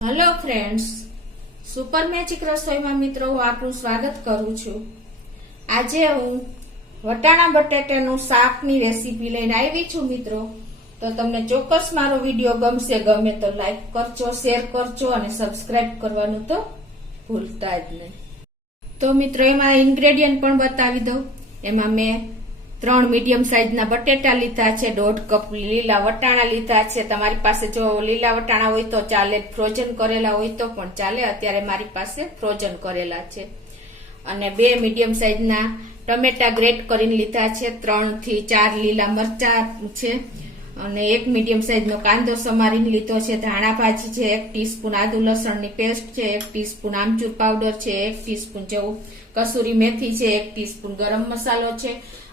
Hello friends, super magic રસોઈમાં મિત્રો હું આપનું સ્વાગત કરું છું. આજે હું વટાણા બટેટાનું શાકની રેસીપી લઈને આવી છું મિત્રો. તો તમને ચોક્કસ મારો વિડીયો ગમે તો લાઈક કરજો, શેર કરજો અને સબસ્ક્રાઇબ કરવાનું તો ભૂલતા જ નહીં. તો મિત્રો એમાં ઇન્ગ્રેડિયન્ટ પણ બતાવી દઉં. એમાં મેં 3 મીડિયમ સાઈઝના બટેટા લીધા છે, 1.5 કપ લીલા વટાણા લીધા છે. તમારી પાસે જો લીલા વટાણા હોય તો ચાલે, ફ્રોઝન કરેલા હોય તો પણ ચાલે. અત્યારે મારી પાસે ફ્રોઝન કરેલા છે. અને 2 મીડિયમ સાઈઝના ટમેટા ગ્રેટ કરીને લીધા છે, 3 થી 4 લીલા મરચા છે અને 1 મીડિયમ સાઈઝનો કાંદો સમારીને લીધો છે. ધાણા ભાજી છે, 1 ટીસ્પૂન આદુ લસણની પેસ્ટ છે, 1 ટીસ્પૂન આમચૂર પાવડર છે, 1 ટીસ્પૂન જેવું કસૂરી મેથી છે, 1 ટીસ્પૂન ગરમ મસાલો છે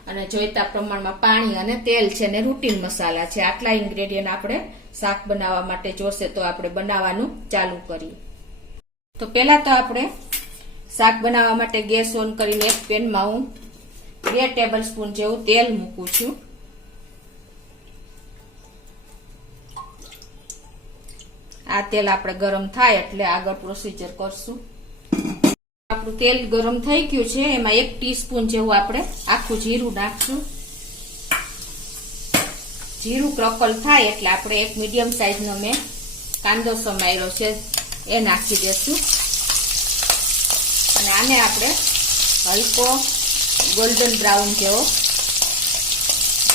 અને જોઈતા પ્રમાણમાં પાણી અને તેલ છે ને રૂટીન મસાલા છે. આટલા ઇન્ગ્રેડિયન્ટ આપણે શાક બનાવવા માટે જોશે. તો આપણે બનાવવાનું ચાલુ કરીએ. તો પહેલા તો આપણે શાક બનાવવા માટે ગેસ ઓન કરીને એક પેનમાં હું 2 ટેબલ સ્પૂન જેવું તેલ મૂકું છું. આ તેલ આપણે ગરમ થાય એટલે આગળ પ્રોસીજર કરશું. આપણું તેલ ગરમ થઈ ગયું છે. એમાં 1 ટીસ્પૂન જેવું આપણે આખું જીરું નાખશું. જીરું ક્રકલ થાય એટલે આપણે 1 મીડિયમ સાઈઝનો મેં કાંદો સમાર્યો છે એ નાખી દેશું. અને આને આપણે હલકો ગોલ્ડન બ્રાઉન જેવો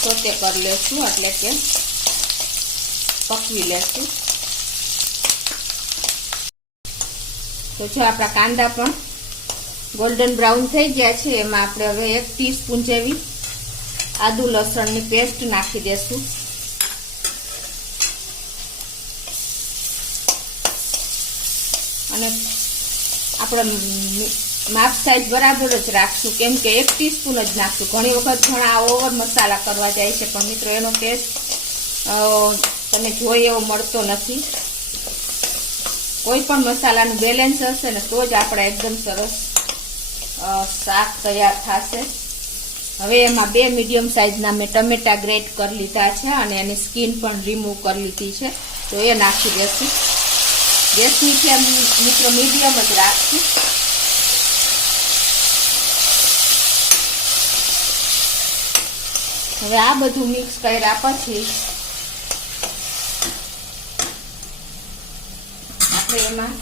સોતે કરી લેશું, એટલે કે પકવી લેશું. તો જો આપણા કાંદા પણ ગોલ્ડન બ્રાઉન થઈ ગયા છે. એમાં આપણે હવે 1 ટીસ્પૂન જેવી આદુ લસણની પેસ્ટ નાખી દેશું. અને આપણે માપ સાઈઝ બરાબર જ રાખશું, કેમ કે 1 ટીસ્પૂન જ નાખશું. ઘણી વખત ઘણા ઓવર મસાલા કરવા જાય છે, પણ મિત્રો એનો ટેસ્ટ તમે જોઈ એવો મળતો નથી. કોઈ પણ મસાલાનું બેલેન્સ હશે ને તો જ આપણે એકદમ સરસ શાક તૈયાર થશે. હવે એમાં 2 મીડિયમ સાઈઝના મેં ટમેટા ગ્રેટ કરી લીધા છે અને એની સ્કીન પણ રિમૂવ કરી લીધી છે. તો એ નાખી દેશું. ગેસની ફ્લેમ મિત્રો મીડિયમ જ રાખશું. હવે આ બધું મિક્સ કર્યા પછી આપણે એમાં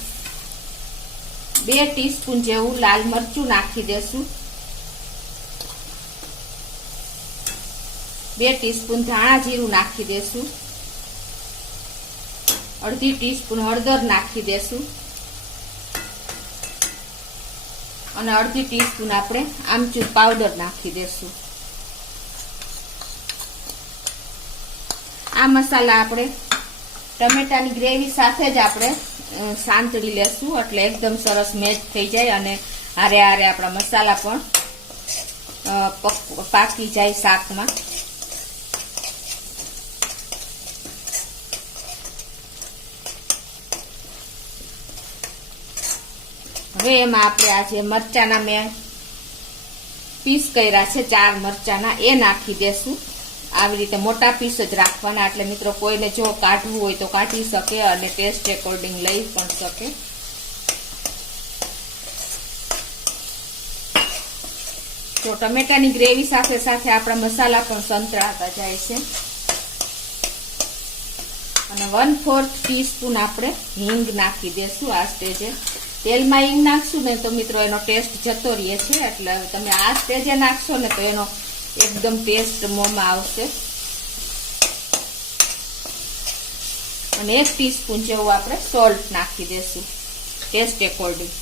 2 ટીસ્પૂન જેવું લાલ મરચું નાખી દેશું. 2 ટીસ્પૂન ધાણા જીરું નાખી દેશું. અડધી ટીસ્પૂન હળદર નાખી દેશું. અને અડધી ટીસ્પૂન આપણે આમચૂર પાવડર નાખી દેશું. આ મસાલા આપણે ટમેટાની ગ્રેવી સાથે જ આપણે સાંતળી લેશું, એટલે એકદમ સરસ મેચ થઈ જાય અને હારે હારે આપણા મસાલા પણ પાકી જાય શાકમાં. હવે એમાં આપણે આ જે મરચાના મેં પીસ કર્યા છે 4 મરચાના એ નાખી દેશું. આવી રીતે મોટા પીસ જ રાખવાના, એટલે મિત્રો કોઈને જો કાઢવું હોય તો કાઢી શકે અને ટેસ્ટ એકોર્ડિંગ લઈ પણ શકે. તો ટમેટાની ગ્રેવી સાથે સાથે આપણા મસાલા પણ સંતળાતા જાય છે. અને 1/4 ટીસ્પૂન આપણે હિંગ નાખી દેશું. આ સ્ટેજે તેલમાં હિંગ નાખશું ને તો મિત્રો એનો ટેસ્ટ જતો રહે છે, એટલે તમે આ સ્ટેજે નાખશો ને તો એનો એકદમ ટેસ્ટ મોંમાં આવશે. અને 1 ટીસ્પૂન જેવું આપણે સોલ્ટ નાખી દેશું ટેસ્ટ એકોર્ડિંગ.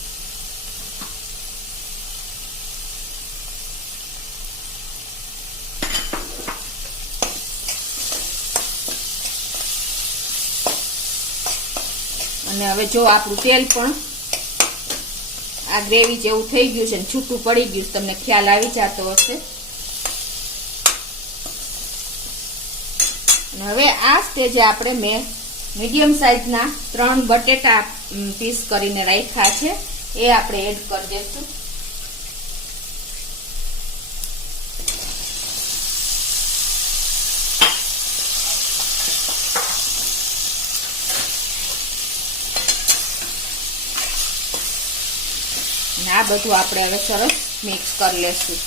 અને હવે જો આપણું તેલ પણ આ ગ્રેવી જેવું થઈ ગયું છે ને છૂટું પડી ગયું, તમને ખ્યાલ આવી જતો હશે. હવે આ સ્ટેજે આપણે મેં મીડિયમ સાઈઝના 3 બટેટા પીસ કરીને રાખ્યા છે એ આપણે એડ કરી દઈશું. અને આ બધું આપણે હવે સરસ મિક્સ કરી લેશું.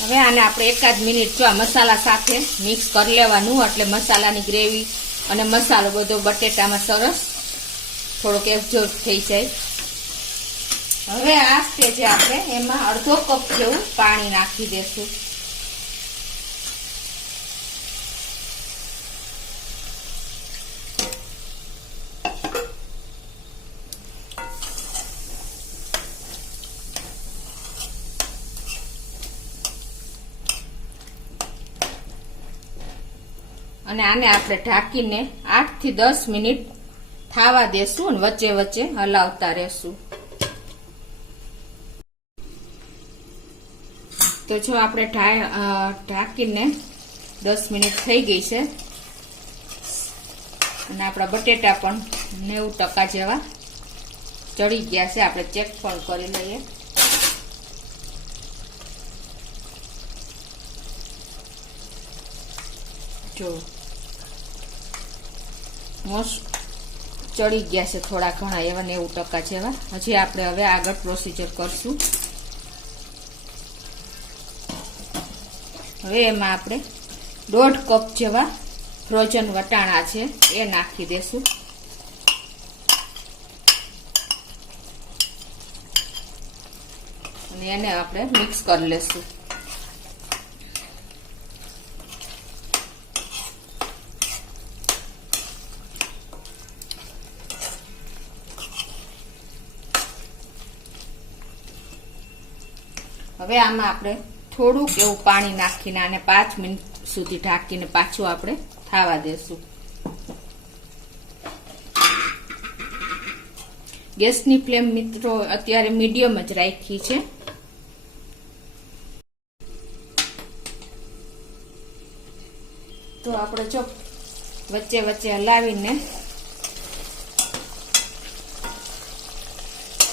હવે આને આપણે એકાદ મિનિટ જો આ મસાલા સાથે મિક્સ કરી લેવાનું, એટલે મસાલાની ગ્રેવી અને મસાલો બધો બટેટામાં સરસ થોડોક એબ્ઝોર્બ થઈ જાય. હવે આ સ્ટેજે આપણે એમાં અડધો કપ જેવું પાણી નાખી દેશું. અને આને આપણે ઢાંકીને 8 થી 10 મિનિટ થાવા દેશું અને વચ્ચે વચ્ચે હલાવતા રહેશું. તો જો આપણે ઢાંકીને 10 મિનિટ થઈ ગઈ છે અને આપણા બટેટા પણ 90% જેવા ચડી ગયા છે. આપણે ચેક પણ કરી લઈએ. જો મોસ્ટ ચડી ગયા છે થોડા ઘણા એવા 90% જેવા. હજી આપણે હવે આગળ પ્રોસીજર કરશું. હવે એમાં આપણે 1.5 કપ જેવા ફ્રોઝન વટાણા છે એ નાખી દેશું. અને એને આપણે મિક્સ કરી લેશું. હવે આમાં આપણે થોડુંક એવું પાણી નાખીને આને 5 મિનિટ સુધી ઢાંકીને પાછું આપણે થાવા દેશું. ગેસની ફ્લેમ મિત્રો અત્યારે મીડિયમ જ રાખી છે. તો આપણે જો વચ્ચે વચ્ચે હલાવીને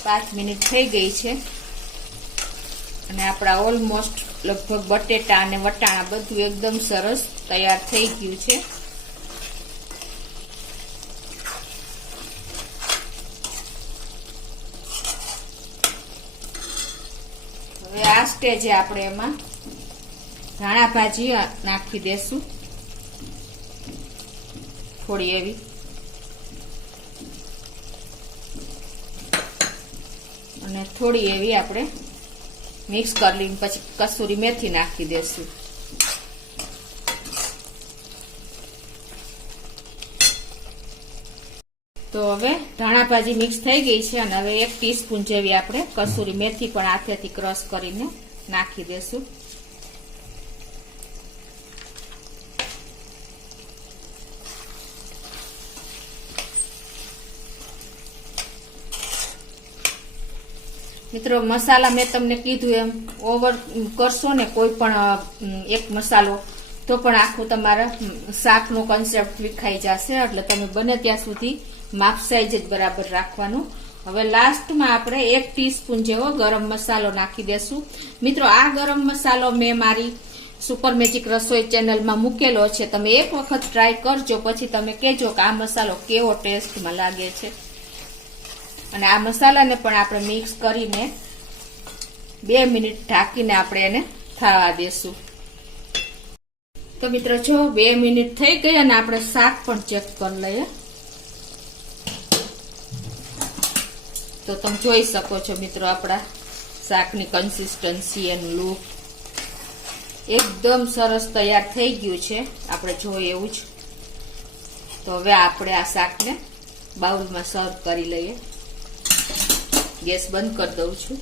5 મિનિટ થઈ ગઈ છે અને આપણા ઓલમોસ્ટ લગભગ બટેટા અને વટાણા બધું એકદમ સરસ તૈયાર થઈ ગયું છે. હવે આ સ્ટેજે આપણે એમાં ધાણા ભાજી નાખી દેશું થોડી એવી. અને થોડી એવી આપણે મિક્સ કરી લઈને પછી કસૂરી મેથી નાખી દેશું. તો હવે ધાણા ભાજી મિક્સ થઈ ગઈ છે અને હવે 1 ટીસ્પૂન જેવી આપણે કસૂરી મેથી પણ હાથેથી ક્રશ કરીને નાખી દેશું. મિત્રો મસાલા મેં તમને કીધું એમ ઓવર કરશો ને કોઈ પણ એક મસાલો તો પણ આખું તમારા શાકનો કન્સેપ્ટ વિખાઈ જશે. એટલે તમે બને ત્યાં સુધી માપ સાઈઝ જ બરાબર રાખવાનું. હવે લાસ્ટમાં આપણે 1 ટીસ્પૂન જેવો ગરમ મસાલો નાખી દેશું. મિત્રો આ ગરમ મસાલો મેં મારી સુપર મેજિક રસોઈ ચેનલમાં મૂકેલો છે. તમે એક વખત ટ્રાય કરજો, પછી તમે કહેજો કે આ મસાલો કેવો ટેસ્ટમાં લાગે છે. અને આ મસાલાને પણ આપણે મિક્સ કરીને 2 મિનિટ ઢાંકીને આપણે એને થવા દેશું. તો મિત્રો જો 2 મિનિટ થઈ ગઈ અને આપણે શાક પણ ચેક કરી લઈએ. તો તમે જોઈ શકો છો મિત્રો આપણા શાકની કન્સિસ્ટન્સી એનું લુક એકદમ સરસ તૈયાર થઈ ગયું છે. આપણે જોઈએ એવું જ. તો હવે આપણે આ શાકને બાઉલમાં સર્વ કરી લઈએ. ગેસ બંધ કરી દઉં છું.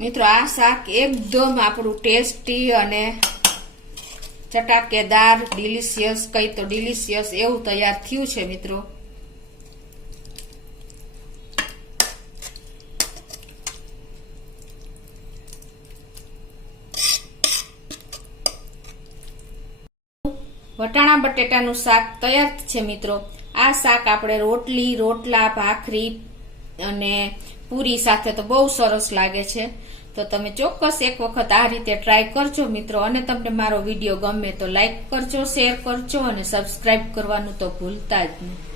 મિત્રો આ શાક એકદમ આપણું ટેસ્ટી અને ચટાકેદાર ડિલિશિયસ, કઈ તો ડિલિશિયસ એવું તૈયાર થયું છે મિત્રો. વટાણા બટેટાનું શાક તૈયાર છે મિત્રો. આ શાક આપણે રોટલી, રોટલા, ભાખરી અને પૂરી સાથે તો બહુ સરસ લાગે છે. તો તમે ચોક્કસ એક વખત આ રીતે ટ્રાય કરજો મિત્રો. અને તમને મારો વિડીયો ગમે તો લાઈક કરજો, શેર કરજો અને સબસ્ક્રાઇબ કરવાનું તો ભૂલતા જ નહીં.